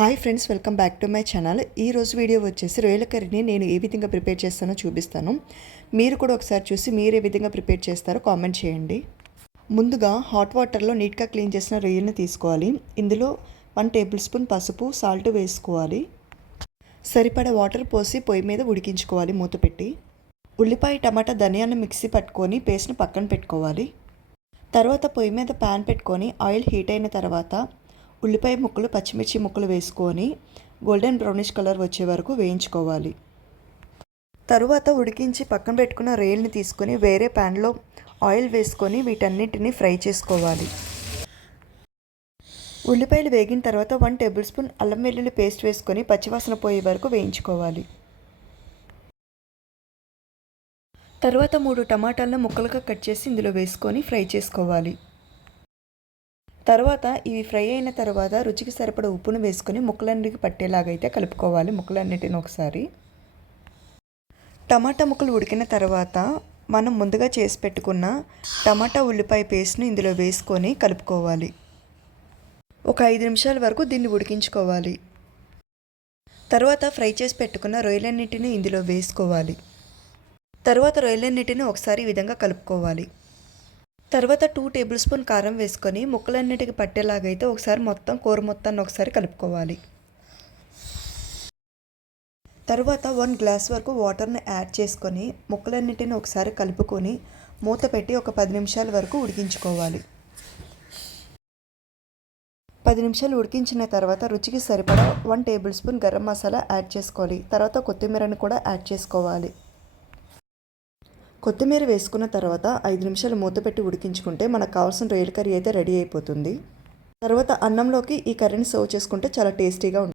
Hi friends, welcome back to my channel. ఈరోజు video వచ్చేసి రొయ్యల కర్రీని నేను ఏ విధంగా ప్రిపేర్ చేస్తానో చూపిస్తాను. మీరు కూడా ఒకసారి చూసి మీరు ఏ విధంగా ప్రిపేర్ చేస్తారో కామెంట్ చేయండి. ముందుగా హాట్ వాటర్లో నీట్గా క్లీన్ చేసిన రొయ్యలను తీసుకోవాలి. ఇందులో 1 టేబుల్ స్పూన్ పసుపు, సాల్ట్ వేసుకోవాలి. సరిపడా వాటర్ పోసి పొయ్యి మీద ఉడికించుకోవాలి మూత పెట్టి. ఉల్లిపాయ, టమాటా, ధనియాలను మిక్సీ పట్టుకొని పేస్ట్ని పక్కన పెట్టుకోవాలి. తర్వాత పొయ్యి మీద ప్యాన్ పెట్టుకొని ఆయిల్ హీట్ అయిన తర్వాత ఉల్లిపాయ ముక్కలు, పచ్చిమిర్చి ముక్కలు వేసుకొని గోల్డెన్ బ్రౌనిష్ కలర్ వచ్చే వరకు వేయించుకోవాలి. తరువాత ఉడికించి పక్కన పెట్టుకున్న రొయ్యల్ని తీసుకొని వేరే ప్యాన్లో ఆయిల్ వేసుకొని వీటన్నిటిని ఫ్రై చేసుకోవాలి. ఉల్లిపాయలు వేగిన తర్వాత 1 టేబుల్ స్పూన్ అల్లం వెల్లుల్లి పేస్ట్ వేసుకొని పచ్చివాసన పోయే వరకు వేయించుకోవాలి. తర్వాత 3 టమాటాలను ముక్కలుగా కట్ చేసి ఇందులో వేసుకొని ఫ్రై చేసుకోవాలి. తర్వాత ఇవి ఫ్రై అయిన తర్వాత రుచికి సరిపడ ఉప్పును వేసుకొని ముక్కలన్నిటికి పట్టేలాగైతే కలుపుకోవాలి. ముక్కలన్నిటిని ఒకసారి. టమాటా ముక్కలు ఉడికిన తర్వాత మనం ముందుగా చేసి పెట్టుకున్న టమాటా ఉల్లిపాయ పేస్ట్ని ఇందులో వేసుకొని కలుపుకోవాలి. ఒక 5 నిమిషాల వరకు దీన్ని ఉడికించుకోవాలి. తర్వాత ఫ్రై చేసి పెట్టుకున్న రొయ్యలన్నిటిని ఇందులో వేసుకోవాలి. తర్వాత రొయ్యలన్నిటిని ఒకసారి ఈ విధంగా కలుపుకోవాలి. తర్వాత 2 టేబుల్ స్పూన్ కారం వేసుకొని ముక్కలన్నిటికి పట్టేలాగైతే ఒకసారి కూర మొత్తాన్ని ఒకసారి కలుపుకోవాలి. తర్వాత 1 గ్లాస్ వరకు వాటర్ని యాడ్ చేసుకొని ముక్కలన్నిటిని ఒకసారి కలుపుకొని మూత పెట్టి ఒక 10 నిమిషాల వరకు ఉడికించుకోవాలి. 10 నిమిషాలు ఉడికించిన తర్వాత రుచికి సరిపడా 1 table spoon garam masala add చేసుకోవాలి. తర్వాత కొత్తిమీరని కూడా యాడ్ చేసుకోవాలి. కొత్తిమీర వేసుకున్న తర్వాత 5 నిమిషాలు మూత పెట్టి ఉడికించుకుంటే మనకు కావాల్సిన రొయ్యల కర్రీ అయితే రెడీ అయిపోతుంది. తర్వాత అన్నంలోకి ఈ కర్రీని సర్వ్ చేసుకుంటే చాలా టేస్టీగా ఉంటుంది.